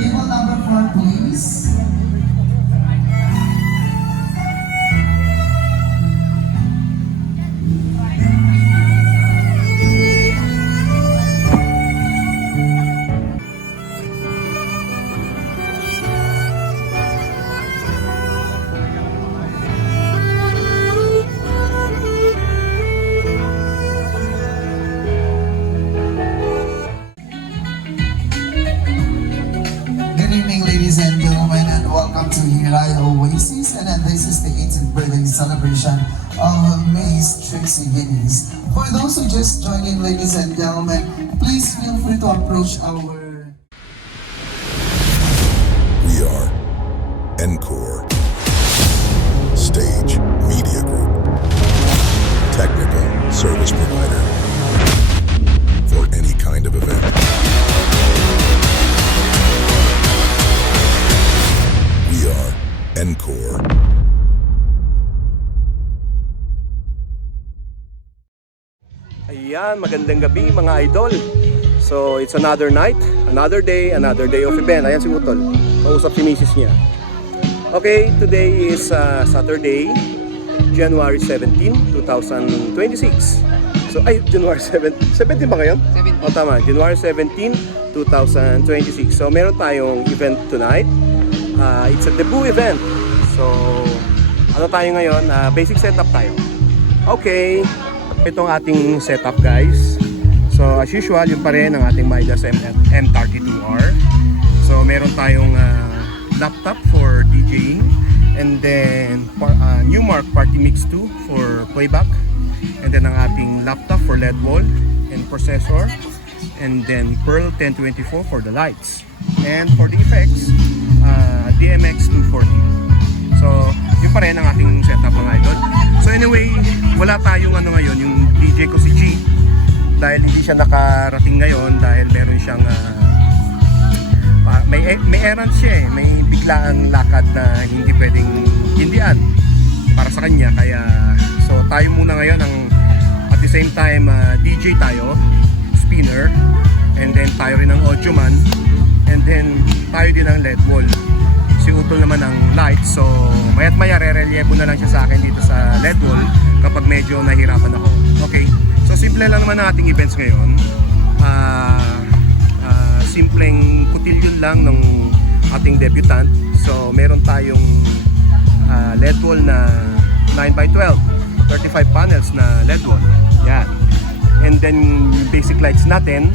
Table number 4, please. Good evening, ladies and gentlemen, and welcome to Hirai Oasis. And then this is the 18th birthday celebration of Miss Trixie Guinness. For those who just joined in, ladies and gentlemen, please feel free to approach our... We are Encore Stage Media Group, technical service provider for any kind of event. We are Encore. Ayan, magandang gabi mga idol. So, it's another night, another day of event. Ayan si Utol, kausap si misis niya. Okay, today is Saturday, January 17, 2026. So, January 17 ba ngayon? 17. O tama, January 17, 2026. So, meron tayong event tonight. It's a debut event. So, ano tayo ngayon? Basic setup tayo. Okay, itong ating setup guys. So as usual, yun pa rin ang ating Midas M32R. So meron tayong laptop for DJing, and then Newmark Party Mix 2 for playback, and then ang ating laptop for LED wall and processor, and then Pearl 1024 for the lights, and for the effects DMX 240. So yun pa rin ang ating setup mga idol. So anyway, wala tayong ngayon, yung DJ ko si G, dahil hindi siya nakarating ngayon dahil meron siyang may errand siya may biglaang lakad na hindi pwedeng hindian para sa kanya, kaya so tayo muna ngayon ang at the same time DJ tayo, spinner, and then tayo rin ang audio man, and then tayo din ang LED wall. Si Utol naman ang light, so mayat maya re-relievo na lang siya sa akin dito sa LED wall kapag medyo nahirapan ako. Okay, so simple lang naman ang ating events ngayon. Simpleng kutilyon lang ng ating debutant. So meron tayong LED wall na 9x12, 35 panels na LED wall. Yan. And then basic lights natin,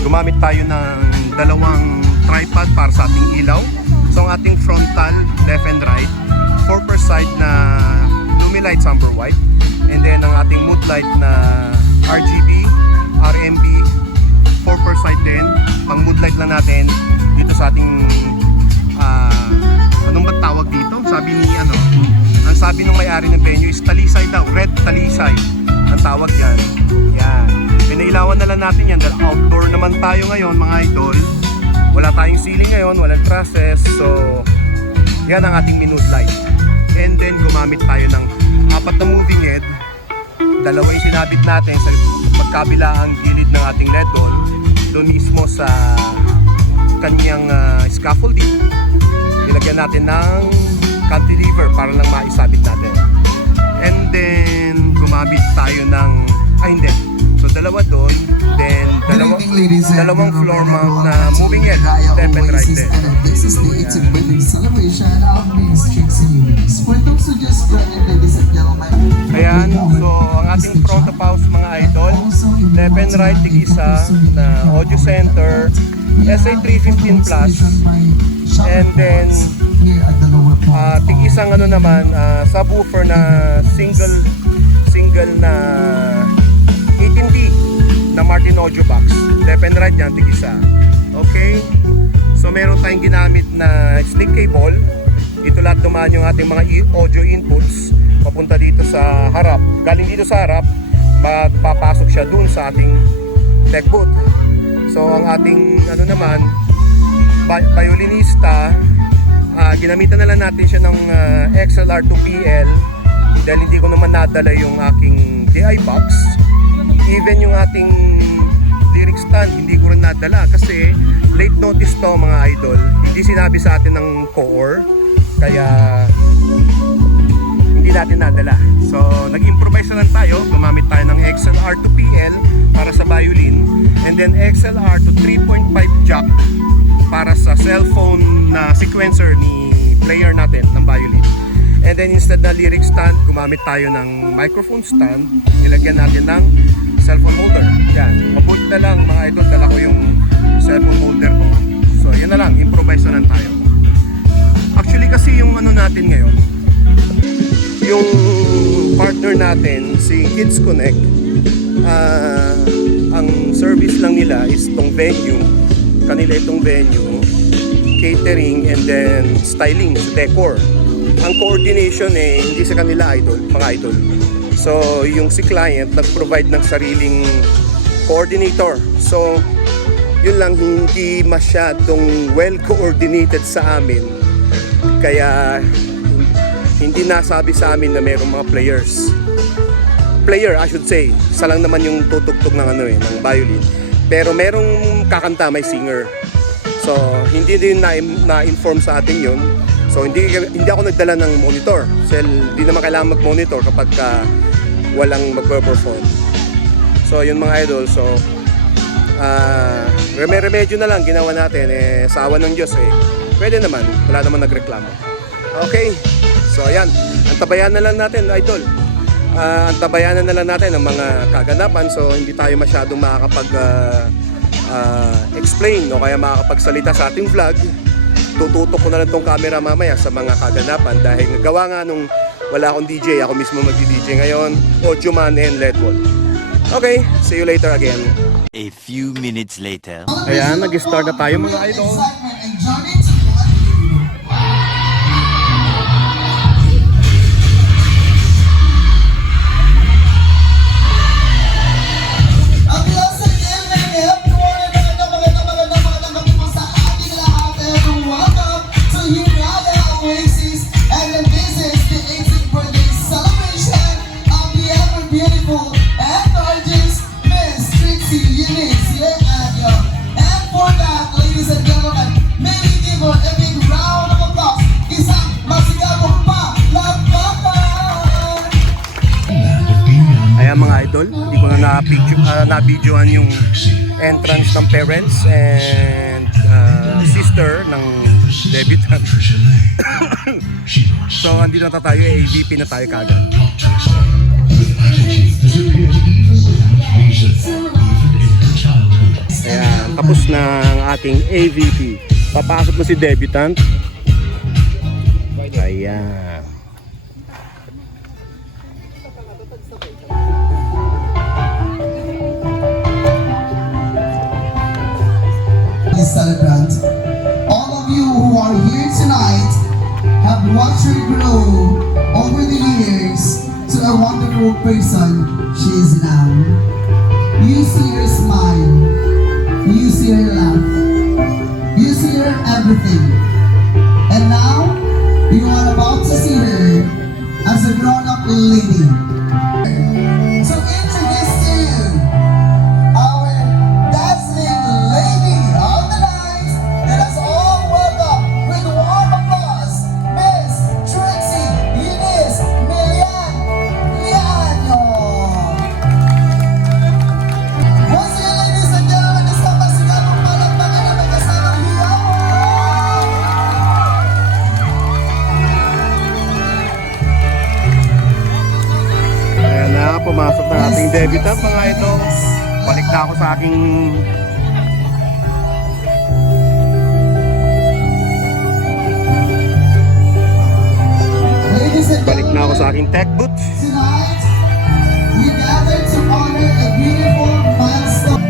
gumamit tayo ng dalawang tripod para sa ating ilaw. So ang ating frontal, left and right, 4 per side na Lumilight Amber White, and then ang ating mood light na RGB, RMB, 4 per side din. Pang mood light lang natin dito sa ating anong ba tawag dito? Sabi ni ang sabi ng may-ari ng venue is talisay daw, red talisay ang tawag yan. Yan. Pinailawan na lang natin yan dahil outdoor naman tayo ngayon mga idol. Wala tayong ceiling ngayon, walang trusses, so yan ang ating mood light. And then gumamit tayo ng 4 na moving head. Dalawa yung sinabit natin sa magkabilaang gilid ng ating LED wall, doon mismo sa kanyang scaffolding. Ilagyan natin ng cantilever para lang maisabit natin. And then gumamit tayo ng so dalawa doon, then dalawang floor mount na moving head, left and right din. This is the 18th birthday celebration of Miss Trixie Guinness. For those who just joined in, ladies and gentlemen, ayan, so ang ating protopaus mga idol, left and right tig-isa na audio center, SA315 plus, and then tig-isang naman subwoofer na single na 18D na Martin Audio Box, left and right yan tig-isa. Okay, so meron tayong ginamit na stick cable. Ito lahat dumaan yung ating mga audio inputs papunta dito sa harap. Galing dito sa harap, magpapasok siya dun sa ating tech booth. So ang ating naman violinista, ginamitan na lang natin siya ng XLR2PL dahil hindi ko naman nadala yung aking DI box. Even yung ating lyrics stand, hindi ko rin nadala kasi late notice to mga idol. Hindi sinabi sa atin ng core, kaya hindi natin nadala. So nag-improvise na lang tayo, gumamit tayo ng XLR to PL para sa violin, and then XLR to 3.5 jack para sa cellphone na sequencer ni player natin ng violin. And then instead na lyric stand, gumamit tayo ng microphone stand, nilagyan natin ng cellphone holder. Yan, mabuti na lang mga idol, dala ko yung cellphone holder ko. So yun na lang, improvise na lang tayo. Actually kasi yung ano natin ngayon, yung partner natin, si Kids Connect, ang service lang nila is itong venue, kanila itong venue, catering, and then styling, decor. Ang coordination hindi sa kanila idol, mga idol. So yung si client nag-provide ng sariling coordinator. So yun lang, hindi masyadong well coordinated sa amin. Kaya hindi nasabi sa amin na mayroong mga players. Player, I should say. Isa lang naman yung tutugtog ng ng violin. Pero merong kakanta, may singer. So hindi din na-inform sa atin yun. So hindi ako nagdala ng monitor. So hindi naman kailangan mag-monitor kapag walang magpe-perform. So yun mga idol. So remedyo na lang ginawa natin sa awan ng Diyos pwede naman, wala naman nagreklamo. Okay. So ayan, antabayan na lang natin idol. Antabayanan na lang natin ang mga kaganapan, so hindi tayo masyadong makakapag explain o kaya makakapagsalita sa ating vlog. Tututok ko na lang tong camera mamaya sa mga kaganapan dahil gawa nga nung wala akong DJ, ako mismo magdi-DJ ngayon, Audio Man and LED Wall. Okay, see you later again. A few minutes later. Ayan, nag-start na tayo mga idol. Hindi ko na na-videoan yung entrance ng parents and sister ng debutant. So andito na tayo, AVP na tayo kagad. Ayan, tapos na ang ating AVP. Papasok na si debutant. Ayan. Celebrant, all of you who are here tonight have watched her grow over the years to a wonderful person she is now. You see her smile, you see her laugh, you see her everything, and now you are about to see her as a grown-up lady. So introduce to you our dazzling lady of the night. Let us all welcome with warm applause Miss Trixie Eunice Milian Liano. Once again, ladies and gentlemen, isang masigabong palakpakan na may kasamang hiyaw. Ayan na, pumasok na ating debutant mga idol. Balik na ako sa aking Ladies and balik na ako sa aking tech booth. tonight, we gather to honor a beautiful milestone.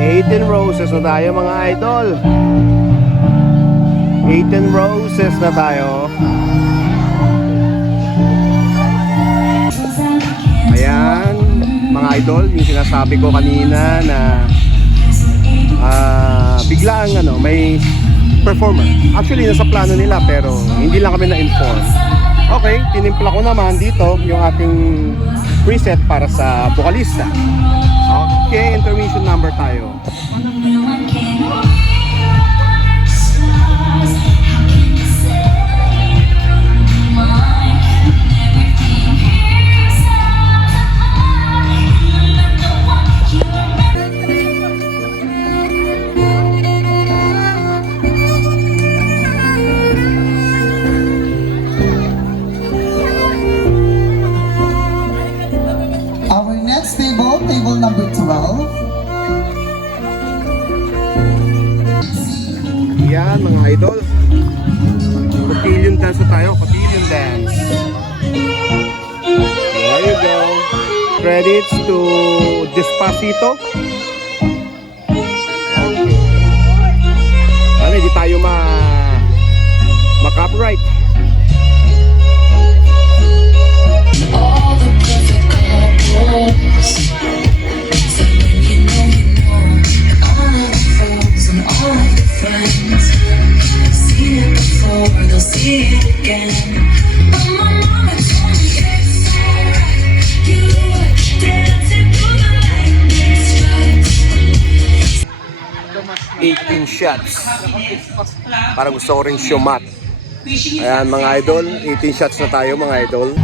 18 roses na tayo mga idol. 18 roses na tayo. Ayan, mga idol, yung sinasabi ko kanina na biglang may performer. Actually, nasa plano nila pero hindi lang kami na-inform. Okay, tinimpla ko naman dito yung ating preset para sa vocalista. Okay, intermission number tayo. Our next table, table number 12. Yan mga idol. Cotillion dance na tayo. Cotillion dance. There you go. Credits to Despacito. Ano, hindi tayo ma-copyright. All the perfect couples. So when you know, all of the foes and all of the friends. Seen it before, they'll see it again. But my mama told me it's alright. You were dancing through the lightning strikes. 18 shots. Parang gusto ko rin shumat. Ayan mga idol, 18 shots na tayo mga idol.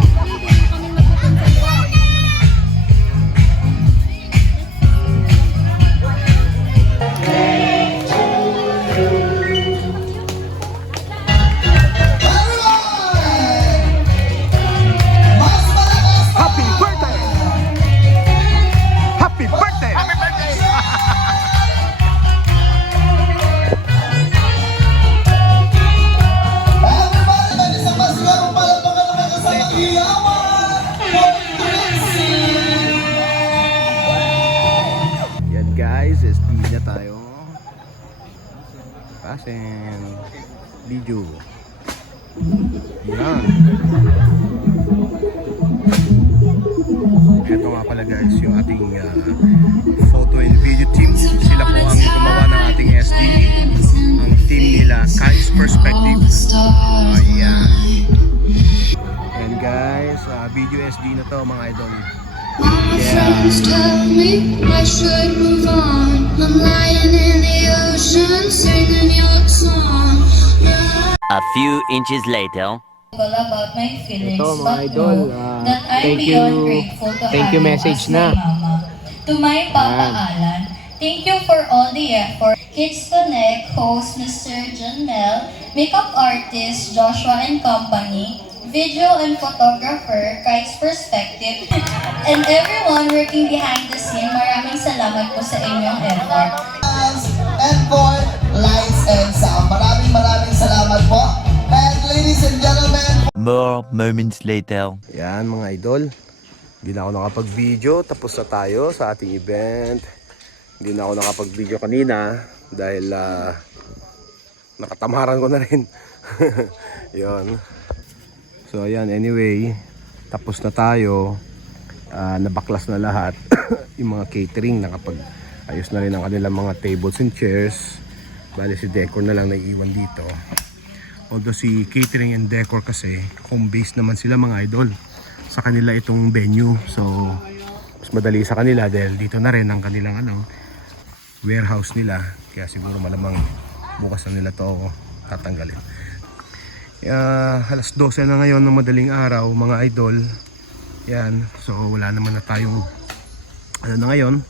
Happy birthday! Happy birthday! Everybody, isang masigabong palakpakan naman kasama Iyawan for Trixie! Yan guys, SD na tayo. Pasen. Video. Yan. Ito nga pala guys, yung ating photo and video team. Sila po ang gumawa ng ating SD. Ang team nila, Kai's Perspective. Ayan. And guys, video SD na to mga idol. My friends tell me I should move on. I'm lying in the ocean singing your song. A few inches later. About my feelings, Ito, mga but idol, know that I'm thank you- beyond grateful to thank have you you message as na. my mama. To my Papa Alan, thank you for all the effort. Kids Connect host Mr. John Mel, makeup artist Joshua and Company, video and photographer Kai's Perspective, and everyone working behind the scene. Maraming salamat po sa inyong effort. And for lights and sound. Maraming salamat po. And ladies and gentlemen, More moments later. Yan mga idol. Hindi na ako nakapag-video. Tapos na tayo sa ating event. Hindi na ako nakapag-video kanina dahil nakatamaran ko na rin. Yun. So ayan, anyway, tapos na tayo. Nabaklas na lahat. Yung mga catering nakapag-ayos na rin ang kanilang mga tables and chairs. Bali si decor na lang naiiwan dito. Although si catering and decor kasi home base naman sila mga idol. Sa kanila itong venue. So mas madali sa kanila dahil dito na rin ang kanilang warehouse nila. Kaya siguro malamang bukas na nila to tatanggalin. Alas 12 na ngayon ng madaling araw mga idol. Yan. So wala naman na tayong na ngayon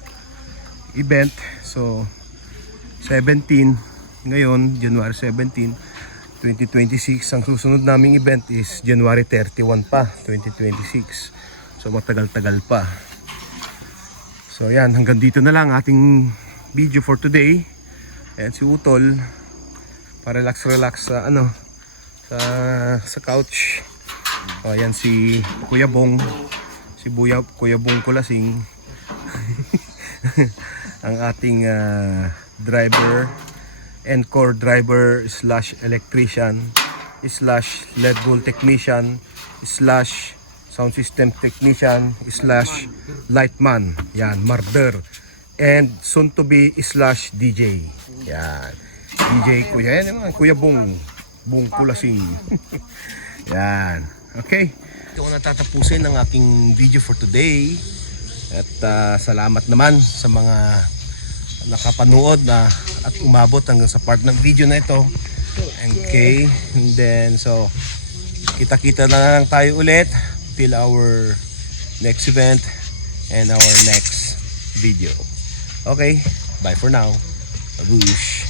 event. So 17 ngayon, January 17 2026. Ang susunod naming event is January 31 pa, 2026. So matagal-tagal pa. So yan, hanggang dito na lang ating video for today. Ayan si Utol. Pa-relax sa sa couch. O yan si Kuya Bong. Si Kuya Bong Kulasing. Ang ating driver, Encore driver / electrician / LED bulb technician / sound system technician / lightman. Yan, Marder. And soon to be / DJ. Yan. DJ Kuya. Yan naman, Kuya Bong Kulasing. Yan. Okay. Ito ko natatapusin ang aking video for today. At salamat naman sa mga nakapanood na at umabot hanggang sa part ng video na ito. Okay, and then so kita-kita na lang tayo ulit till our next event and our next video. Okay, bye for now. Babush.